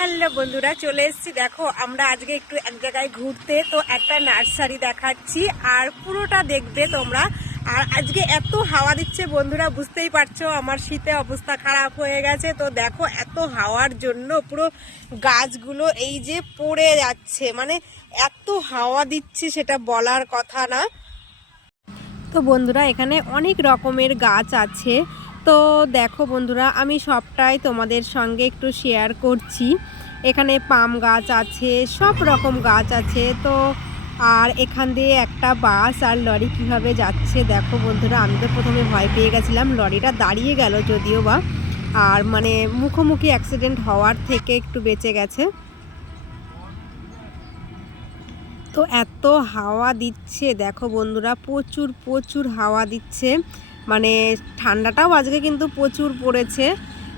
Hello বন্ধুরা, চলে এসেছি। দেখো আমরা আজকে একটু এক জায়গায় ঘুরতে, তো একটা নার্সারি দেখাচ্ছি আর পুরোটা দেখবে তোমরা। আর আজকে এত হাওয়া দিচ্ছে বন্ধুরা, বুঝতেই পারছো আমার শীতে অবস্থা খারাপ হয়ে গেছে। তো দেখো এত হাওয়ার জন্য পুরো গাছগুলো এই যে পড়ে যাচ্ছে, মানে এত হাওয়া দিচ্ছে সেটা বলার কথা না। তো বন্ধুরা এখানে অনেক রকমের গাছ আছে। তো দেখো বন্ধুরা, আমি সবটাই তোমাদের সঙ্গে একটু শেয়ার করছি। এখানে পাম গাছ আছে, সব রকম গাছ আছে। তো আর এখান দিয়ে একটা বাস আর লরি কিভাবে যাচ্ছে দেখো বন্ধুরা। আমি তো প্রথমে ভয় পেয়ে গেছিলাম, লরিটা দাঁড়িয়ে গেল যদিও বা, আর মানে মুখোমুখি অ্যাক্সিডেন্ট হওয়ার থেকে একটু বেঁচে গেছে। তো এত হাওয়া দিচ্ছে দেখো বন্ধুরা, প্রচুর প্রচুর হাওয়া দিচ্ছে, মানে ঠান্ডাটাও আজকে কিন্তু প্রচুর পড়েছে।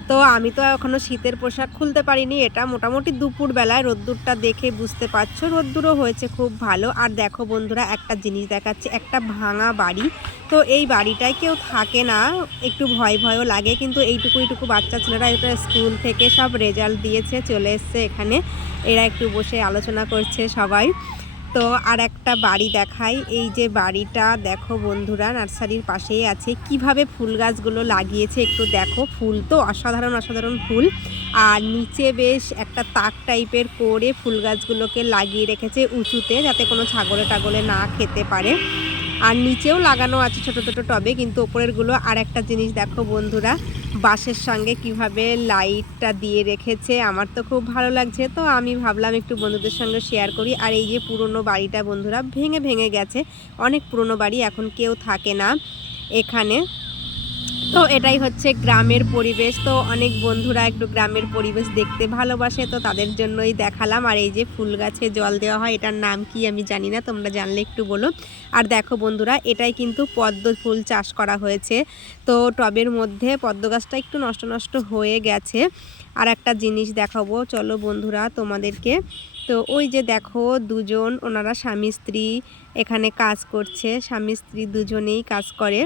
তো আমি তো এখনও শীতের পোশাক খুলতে পারিনি, এটা মোটামুটি দুপুরবেলায় রোদ্দুরটা দেখে বুঝতে পারছো, রোদ্দুরও হয়েছে খুব ভালো। আর দেখো বন্ধুরা একটা জিনিস দেখাচ্ছে, একটা ভাঙা বাড়ি। তো এই বাড়িটায় কেউ থাকে না, একটু ভয় ভয়ও লাগে, কিন্তু এইটুকু বাচ্চা ছেলেরা এটা স্কুল থেকে সব রেজাল্ট দিয়েছে, চলে এসছে এখানে, এরা একটু বসে আলোচনা করছে সবাই। তো আর একটা বাড়ি দেখাই, এই যে বাড়িটা দেখো বন্ধুরা নার্সারির পাশেই আছে। কিভাবে ফুল গাছগুলো লাগিয়েছে একটু দেখো, ফুল তো অসাধারণ অসাধারণ ফুল। আর নিচে বেশ একটা তাক টাইপের করে ফুল গাছগুলোকে লাগিয়ে রেখেছে উঁচুতে, যাতে কোনো ছাগলে টাগলে না খেতে পারে। আর নিচেও লাগানো আছে ছোট ছোট টবে, কিন্তু ওপরেরগুলো। আর একটা জিনিস দেখো বন্ধুরা, বাঁশের সঙ্গে কিভাবে লাইটটা দিয়ে রেখেছে, আমার তো খুব ভালো লাগছে। তো আমি ভাবলাম একটু বন্ধুদের সঙ্গে শেয়ার করি। আর এই যে পুরনো বাড়িটা বন্ধুরা ভেঙে ভেঙে গেছে, অনেক পুরনো বাড়ি, এখন কেউ থাকে না এখানে। তো এটাই হচ্ছে গ্রামের পরিবেশ। তো অনেক বন্ধুরা একটু গ্রামের পরিবেশ দেখতে ভালোবাসে, তো তাদের জন্যই দেখালাম। আর এই যে ফুল গাছে জল দেওয়া হয়, এটার নাম কি আমি জানি না, তোমরা জানলে একটু বলো। আর দেখো বন্ধুরা এটাই কিন্তু পদ্ম ফুল চাষ করা হয়েছে। তো টবের মধ্যে পদ্ম গাছটা একটু নষ্ট নষ্ট হয়ে গেছে। আর একটা জিনিস দেখাবো চলো বন্ধুরা তোমাদেরকে। তো ওই যে দেখো দুজন, ওনারা স্বামী স্ত্রী এখানে কাজ করছে, স্বামী স্ত্রী দুজনেই কাজ করে।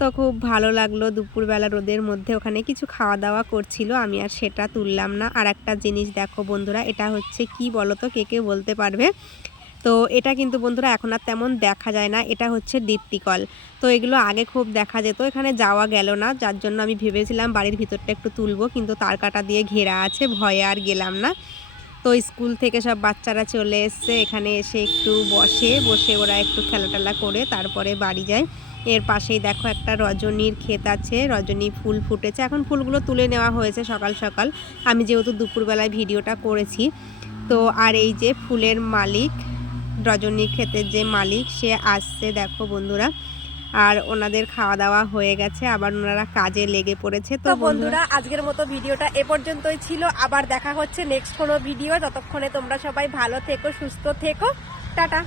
তো খুব ভালো লাগলো, দুপুরবেলা রোদের মধ্যে ওখানে কিছু খাওয়া দাওয়া করছিল, আমি আর সেটা তুললাম না। আর একটা জিনিস দেখো বন্ধুরা, এটা হচ্ছে কি বলো তো, কে কে বলতে পারবে? তো এটা কিন্তু বন্ধুরা এখন আর তেমন দেখা যায় না, এটা হচ্ছে দীপ্তিকল। তো এগুলো আগে খুব দেখা যেত, এখানে যাওয়া গেল না, যার জন্য আমি ভেবেছিলাম বাড়ির ভিতরটা একটু তুলবো, কিন্তু তার কাটা দিয়ে ঘেরা আছে, ভয়ে আর গেলাম না। তো স্কুল থেকে সব বাচ্চারা চলে এসছে, এখানে এসে একটু বসে ওরা একটু খেলা টেলা করে তারপরে বাড়ি যায়। এর পাশেই দেখো একটা রজনীর ক্ষেত আছে, রজনী ফুল ফুটেছে, এখন ফুলগুলো তুলে নেওয়া হয়েছে সকাল সকাল, আমি যেহেতু দুপুরবেলায় ভিডিওটা করেছি। তো আর এই যে ফুলের মালিক, রজনী ক্ষেতের যে মালিক, সে আসছে দেখো বন্ধুরা। আর ওনাদের খাওয়া দাওয়া হয়ে গেছে, আবার ওনারা কাজে লেগে পড়েছে। তো বন্ধুরা আজকের মতো ভিডিওটা এ পর্যন্তই ছিল, আবার দেখা হচ্ছে নেক্সট কোনো ভিডিও। ততক্ষণে তোমরা সবাই ভালো থেকো, সুস্থ থেকো, টাটা।